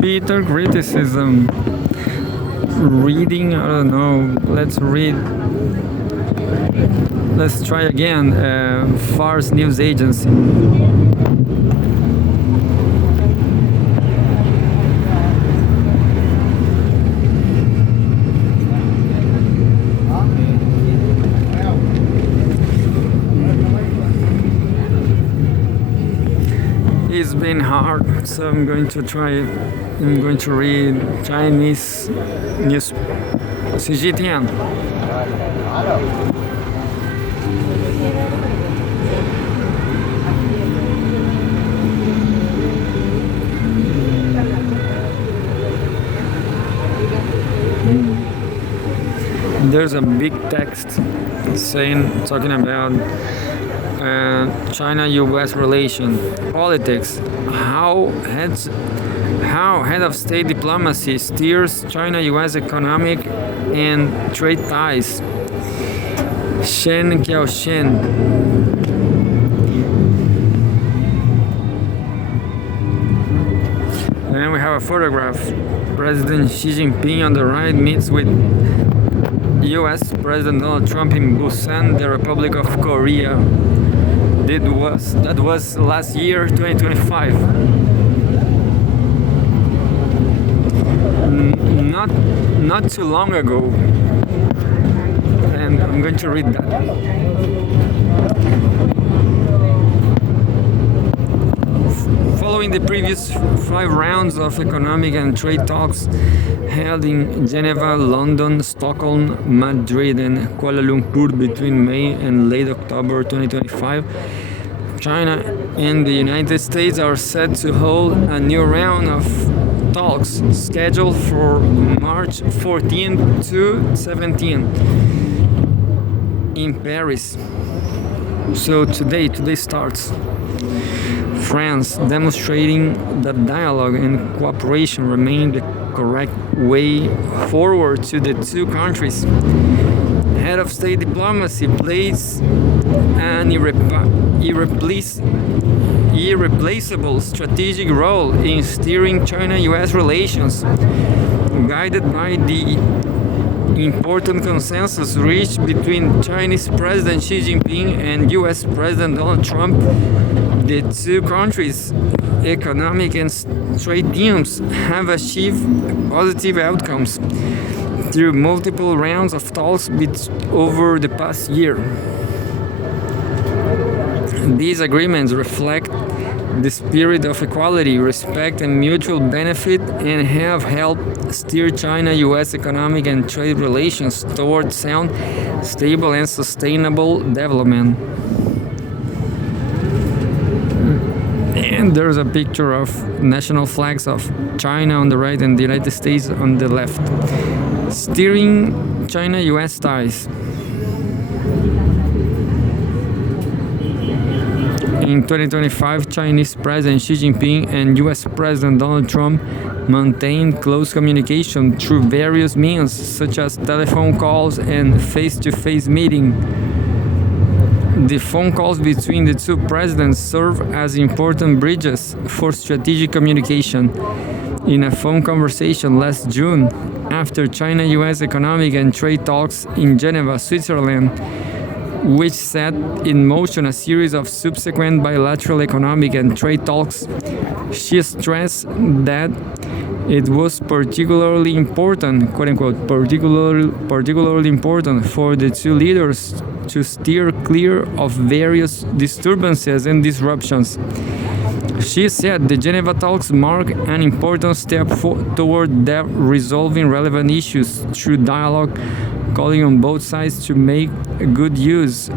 Bitter criticism. Reading, I don't know. Let's read. Let's try again. Fars News Agency. It's been hard, so I'm going to try. I'm going to read Chinese news. Cgnt'S. There's a big text talking about China-U.S. relation, politics, how head of state diplomacy steers China-U.S. economic and trade ties. Shen Qiaoshen. And then we have a photograph. President Xi Jinping on the right meets with U.S. President Donald Trump in Busan, the Republic of Korea. That was last year, 2025. Not too long ago. And I'm going to read that. Following the previous 5 rounds of economic and trade talks held in Geneva, London, Stockholm, Madrid, and Kuala Lumpur between May and late October 2025, China and the United States are set to hold a new round of talks scheduled for March 14 to 17 in Paris. So today starts. France, demonstrating that dialogue and cooperation remain the correct way forward to the two countries. Head of state diplomacy plays an irreplaceable strategic role in steering China-U.S. relations, guided by the important consensus reached between Chinese President Xi Jinping and U.S. President Donald Trump. The two countries' economic and trade teams have achieved positive outcomes through multiple rounds of talks over the past year. These agreements reflect the spirit of equality, respect, and mutual benefit, and have helped steer China-U.S. economic and trade relations towards sound, stable, and sustainable development. And there's a picture of national flags of China on the right and the United States on the left. Steering China-U.S. ties. In 2025, Chinese President Xi Jinping and U.S. President Donald Trump maintained close communication through various means, such as telephone calls and face-to-face meetings. The phone calls between the two presidents serve as important bridges for strategic communication. In a phone conversation last June, after China-U.S. economic and trade talks in Geneva, Switzerland, which set in motion a series of subsequent bilateral economic and trade talks, she stressed that it was particularly important, quote unquote, particularly important for the two leaders to steer clear of various disturbances and disruptions. She said the Geneva talks mark an important step toward resolving relevant issues through dialogue, calling on both sides to make good use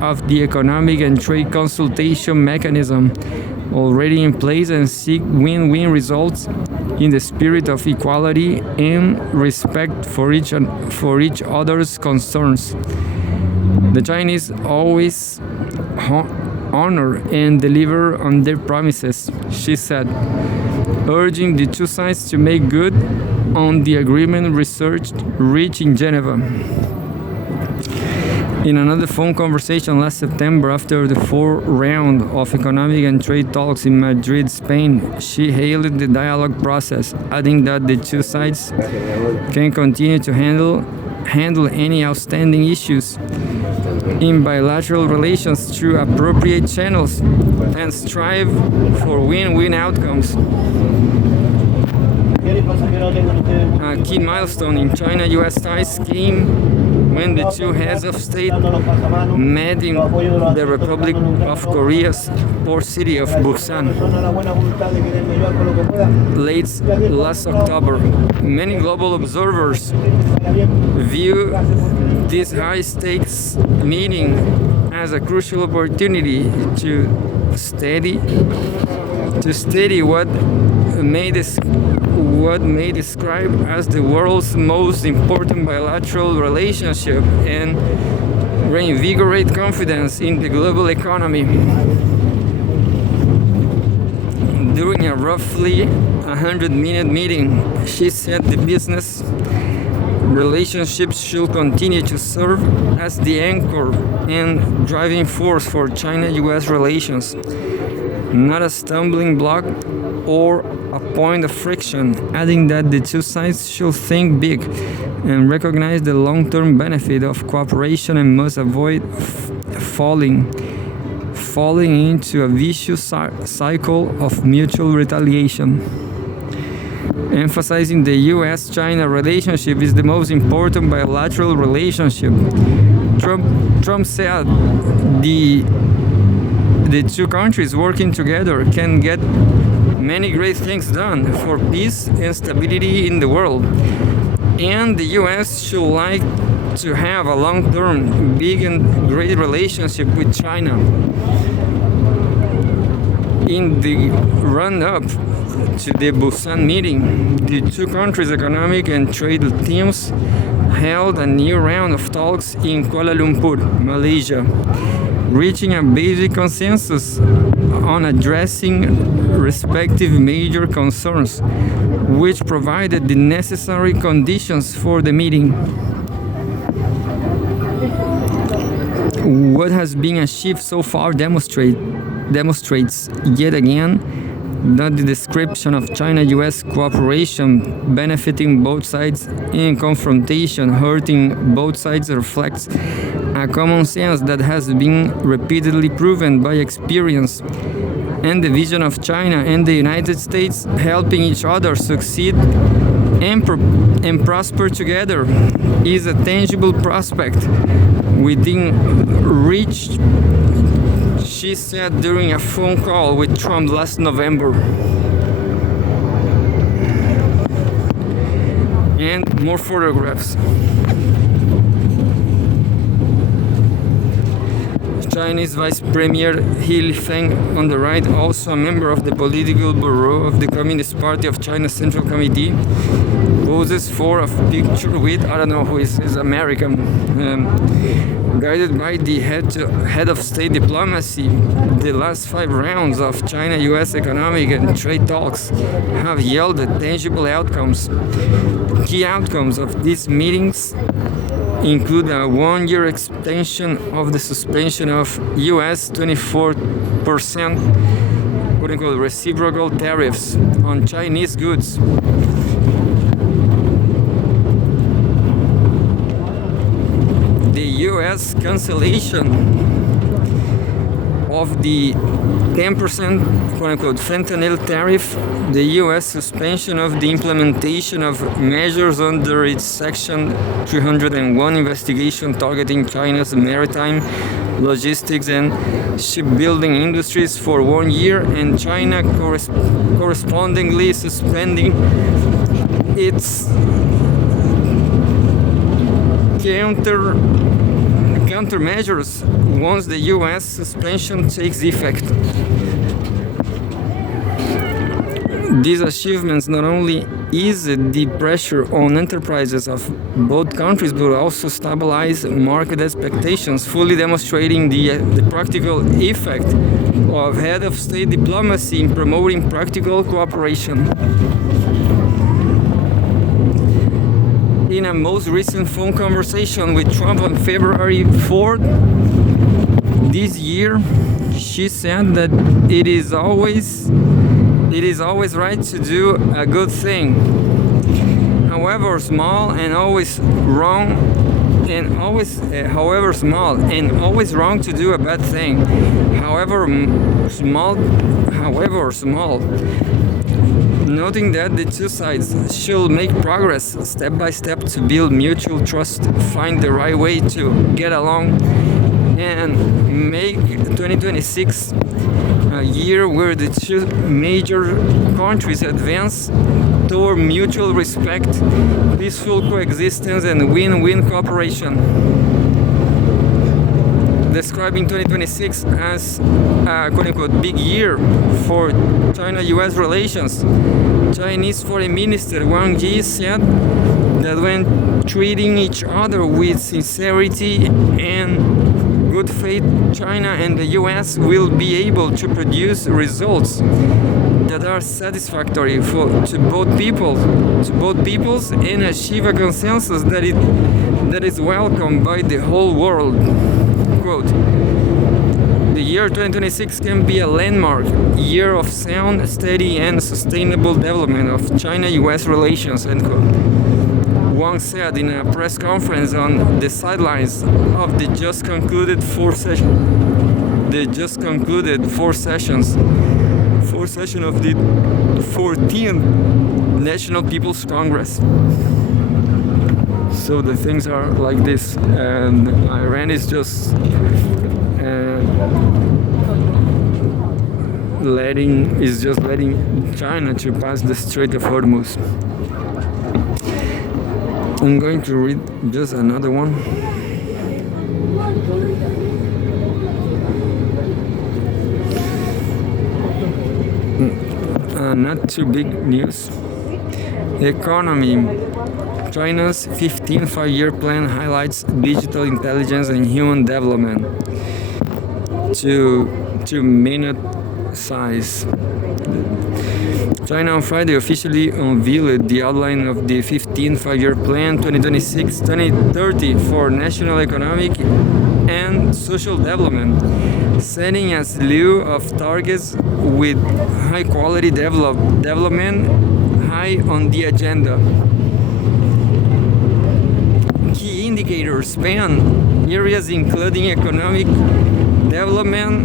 of the economic and trade consultation mechanism already in place and seek win-win results in the spirit of equality and respect for each other's concerns. The Chinese always honor and deliver on their promises, she said, urging the two sides to make good on the agreement reached in Geneva. In another phone conversation last September, after the fourth round of economic and trade talks in Madrid, Spain, she hailed the dialogue process, adding that the two sides can continue to handle any outstanding issues in bilateral relations through appropriate channels and strive for win-win outcomes. A key milestone in China-US ties came when the two heads of state met in the Republic of Korea's port city of Busan late last October. Many global observers view this high-stakes meeting as a crucial opportunity to steady what may describe as the world's most important bilateral relationship and reinvigorate confidence in the global economy. During a roughly 100-minute meeting, she said the business relationships should continue to serve as the anchor and driving force for China-US relations, not a stumbling block or a point of friction, adding that the two sides should think big and recognize the long-term benefit of cooperation and must avoid falling into a vicious cycle of mutual retaliation. Emphasizing the US-China relationship is the most important bilateral relationship, Trump said the two countries working together can get many great things done for peace and stability in the world, and the US should like to have a long-term, big and great relationship with China. In the run-up to the Busan meeting, the two countries' economic and trade teams held a new round of talks in Kuala Lumpur, Malaysia, reaching a basic consensus on addressing respective major concerns, which provided the necessary conditions for the meeting. What has been achieved so far demonstrates yet again that the description of China-US cooperation benefiting both sides in confrontation hurting both sides reflects a common sense that has been repeatedly proven by experience, and the vision of China and the United States helping each other succeed and prosper together is a tangible prospect within reach, she said during a phone call with Trump last November. And more photographs. Chinese Vice Premier He Lifeng on the right, also a member of the Political Bureau of the Communist Party of China's Central Committee, poses for a picture with, I don't know who is American, guided by the head of state diplomacy. The last 5 rounds of China-US economic and trade talks have yielded tangible outcomes. Key outcomes of these meetings include a 1-year extension of the suspension of US 24% quote-unquote reciprocal tariffs on Chinese goods. The US cancellation of the 10% quote-unquote fentanyl tariff, the US suspension of the implementation of measures under its Section 301 investigation targeting China's maritime, logistics and shipbuilding industries for 1 year, and China correspondingly suspending its countermeasures once the US suspension takes effect. These achievements not only ease the pressure on enterprises of both countries but also stabilize market expectations, fully demonstrating the practical effect of head of state diplomacy in promoting practical cooperation. In a most recent phone conversation with Trump on February 4th this year, she said that it is always right to do a good thing, however small and always wrong, and however small and always wrong to do a bad thing, however small, noting that the two sides should make progress step by step to build mutual trust, find the right way to get along, and make 2026 a year where the two major countries advance toward mutual respect, peaceful coexistence, and win-win cooperation. Describing 2026 as a quote-unquote big year for China-US relations, Chinese Foreign Minister Wang Yi said that when treating each other with sincerity and good faith, China and the US will be able to produce results that are satisfactory to both peoples and achieve a consensus that is welcomed by the whole world. Quote, the year 2026 can be a landmark year of sound, steady, and sustainable development of China-US relations, end quote. Wang said in a press conference on the sidelines of the just concluded four session of the 14th National People's Congress. So the things are like this, and Iran is just letting China to pass the Strait of Hormuz. I'm going to read just another one. Not too big news. Economy. China's 15th five-year plan highlights digital intelligence and human development. To minute size. China on Friday officially unveiled the outline of the 15th five-year plan 2026-2030 for national economic and social development, setting a slew of targets with high-quality development high on the agenda. Key indicators span areas including economic development,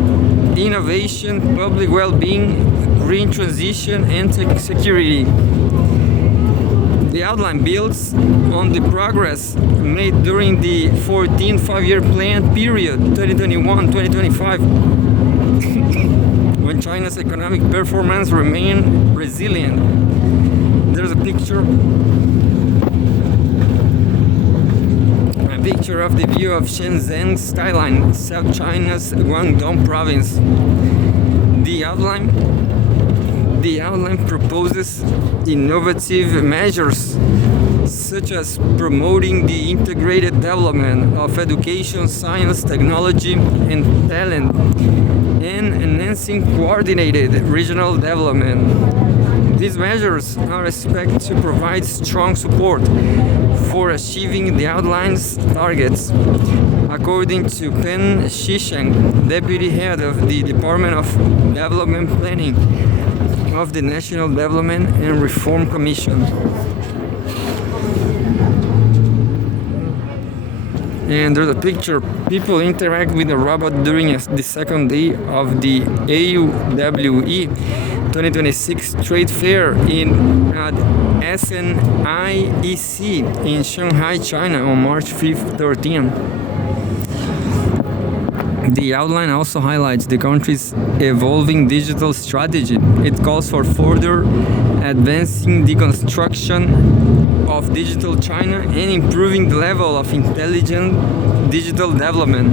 innovation, public well-being, green transition, and security. The outline builds on the progress made during the 14th five-year plan period 2021-2025, when China's economic performance remained resilient. There's a picture of the view of Shenzhen's skyline, South China's Guangdong province. The outline proposes innovative measures such as promoting the integrated development of education, science, technology, and talent, and enhancing coordinated regional development. These measures are expected to provide strong support for achieving the outline's targets, according to Pen Shisheng, deputy head of the Department of Development Planning of the National Development and Reform Commission. And there's a picture. People interact with the robot during the second day of the AUWE 2026 Trade Fair at SNIEC in Shanghai, China on March 13. The outline also highlights the country's evolving digital strategy. It calls for further advancing the construction of digital China and improving the level of intelligent digital development.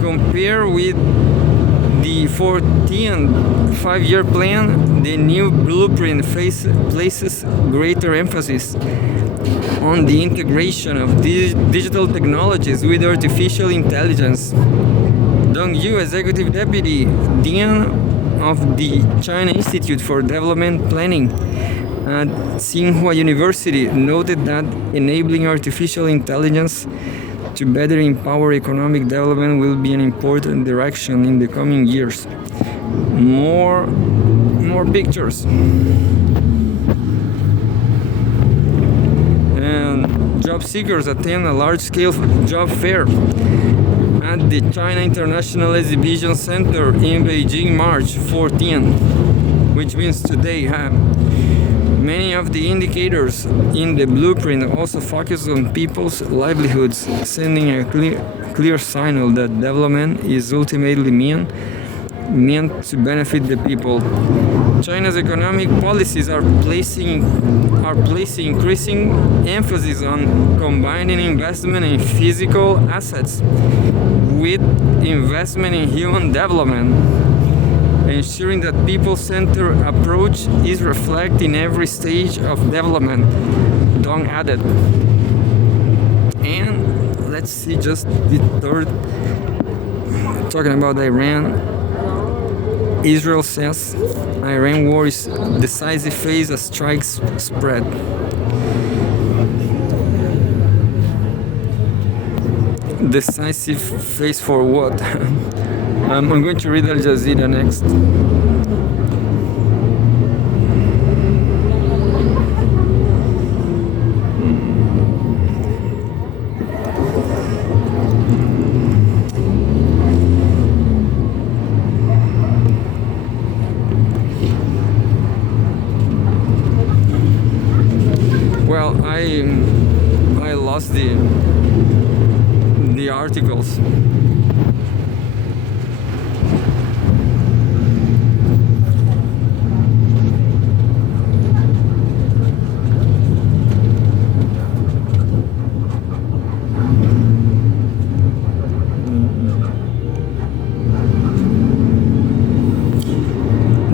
Compared with the 14th five-year plan, the new blueprint places greater emphasis on the integration of digital technologies with artificial intelligence. Dong Yu, Executive Deputy Dean of the China Institute for Development Planning, at Tsinghua University noted that enabling artificial intelligence to better empower economic development will be an important direction in the coming years. More pictures. And job seekers attend a large-scale job fair at the China International Exhibition Center in Beijing, March 14, which means today. Many of the indicators in the blueprint also focus on people's livelihoods, sending a clear signal that development is ultimately meant to benefit the people. China's economic policies are placing increasing emphasis on combining investment in physical assets with investment in human development, ensuring that people-centered approach is reflected in every stage of development. Dong added. And let's see just the third, talking about Iran. Israel says Iran war is decisive phase as strikes spread. Decisive phase for what? I'm going to read Al Jazeera next. Well, I lost the articles.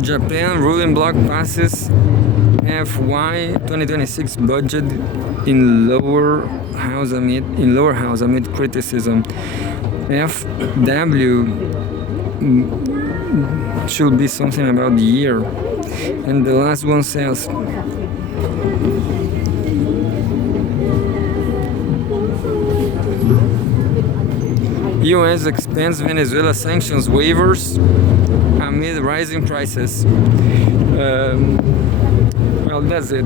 Japan ruling bloc passes FY 2026 budget in lower house amid criticism. FW should be something about the year. And the last one says US expands Venezuela sanctions waivers amid rising prices. Well, that's it.